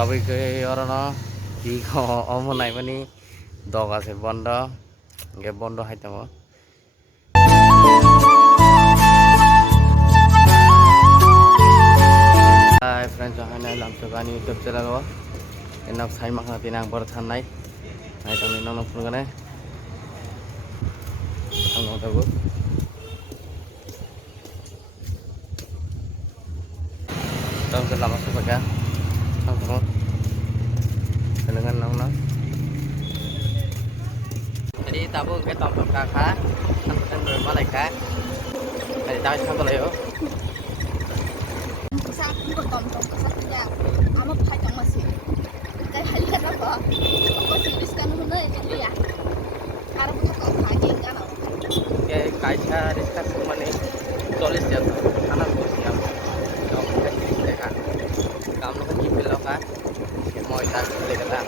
Tapi orang di omong naik ini dog আছে বন্ধ গে বন্ধ Haitham Hai friends jangan langsung kan YouTube channel lo enak saya makan tinang bertanai naik tang ni nong pun kan tang nong tahu tang selama sebagai tang tang dengan nong nong jadi tabu ke tom kakak kan bermalai kan jadi tahu sampai leo Tom-tom kasatnya ama phajang masih kai halikan apa masih riskan huna jadi ya karena butuh kau lagi kan ke kaisa riskan mane 40 jam खाना siap dong kasih mereka kamu kan kipil lo kan mau ikan mereka tak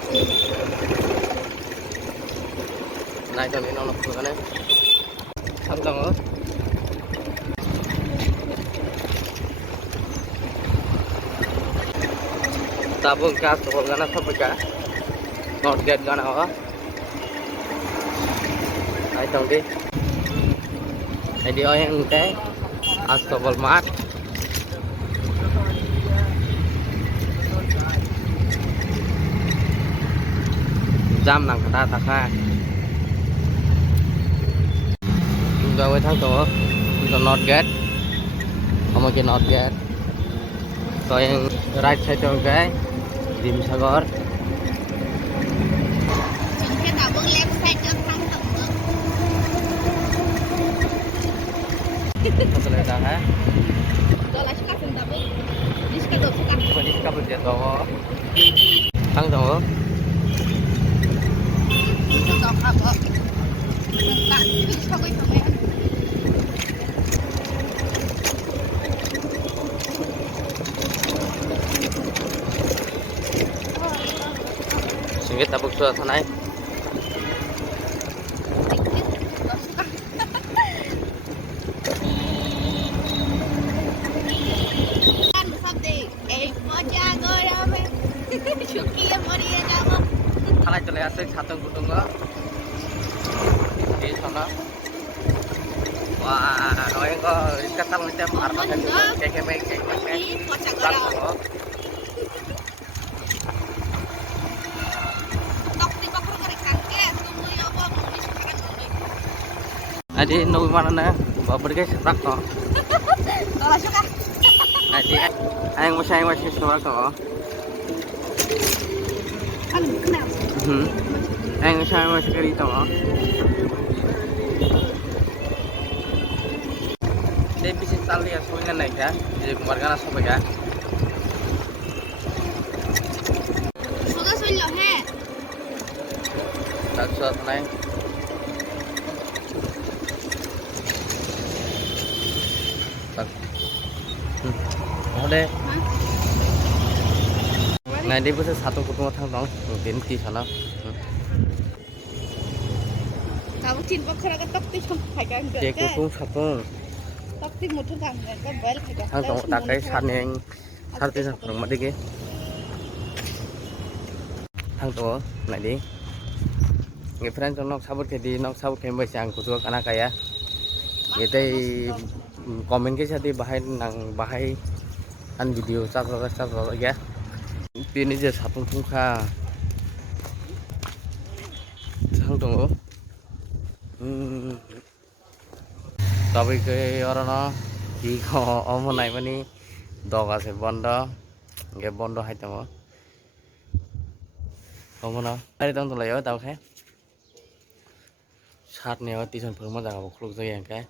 naik tahun ini nong kan sampai tabung gas tol gana sampai ka not get gana ho ai tong di ai di oyang te astobal mat jam nang kata taka udah với thang tổ not get không có not get rồi right side cho cái dim sagor jengke tabung left side ke thang betul dah ha dola suka tabung diska do suka diska berjaya to thang tổ itu do apa tak suka itu me Singit tabuk suara sanai. Kalai chale ase chatong kutung ga. Di sana. Wah, noy ko iska tang macam arba kan keke me. Adi nunggu mana na? Bawa pergi serak kok. Dola suka. Adi, ayang masih serak kok. Kenal. Ayang masih kerja kok. Dia bisa tali ya, soalnya naik ya. Jadi kemarin kan sampai ya. Sudah sudah he. Tak suat naik. Ada. Nah, dia bisa satu kutung thang dong, mungkin di sana. Kamu cinta kerana ketok di sampai kan? Dia kutung satu. Ketok di mutu kan? Kan bel kan? Thang dong, tak kayak saneng, satu satu rumah deh ke. Thang dong, nanti. Nggak friend trong nok sabut ke di nok sabut ke mbak siang kutung anak kaya. Gitu komen ke jadi bahai nang bahai an video cap ya ini je sapung pungka sang dong tapi ke orang di omong naik ini dog আছে বন্ধ গে বন্ধ Haitham omong na ari tong tulai tao khai sát neo tisan phung ma jaga khuluk jai yang kai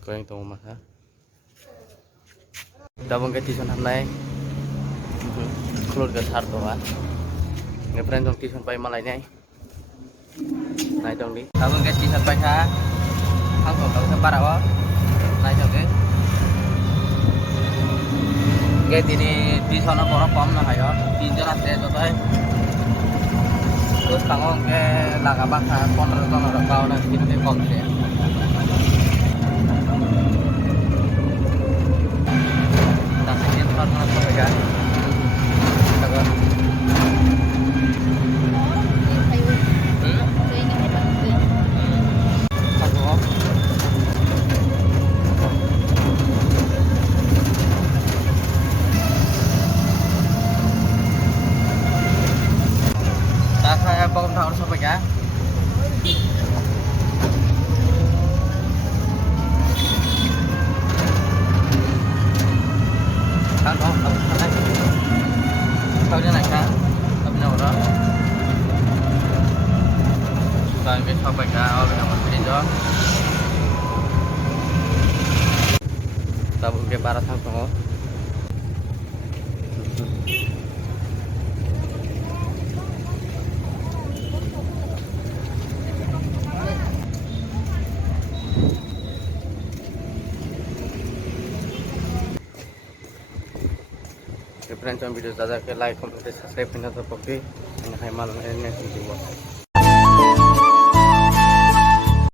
có anh tông mà hả đâu bằng cái tisan hôm nay khuluk cái sát rồi người friend trong tisan bay mà lại này này trong đi đâu bằng cái tisan bay ha không có đâu thêm ba đâu này trong cái tini tisan nó có kom là hay đó tin cho nó sẽ cho tới terus tanggung ke laga bangsa koner kau nanti kita kom sih sampai ke awal nama video. Tabung ke barat sang tengok. Friends, video dadah ke like, comment, subscribe, dan subscribe. Ini malam ini nanti buat.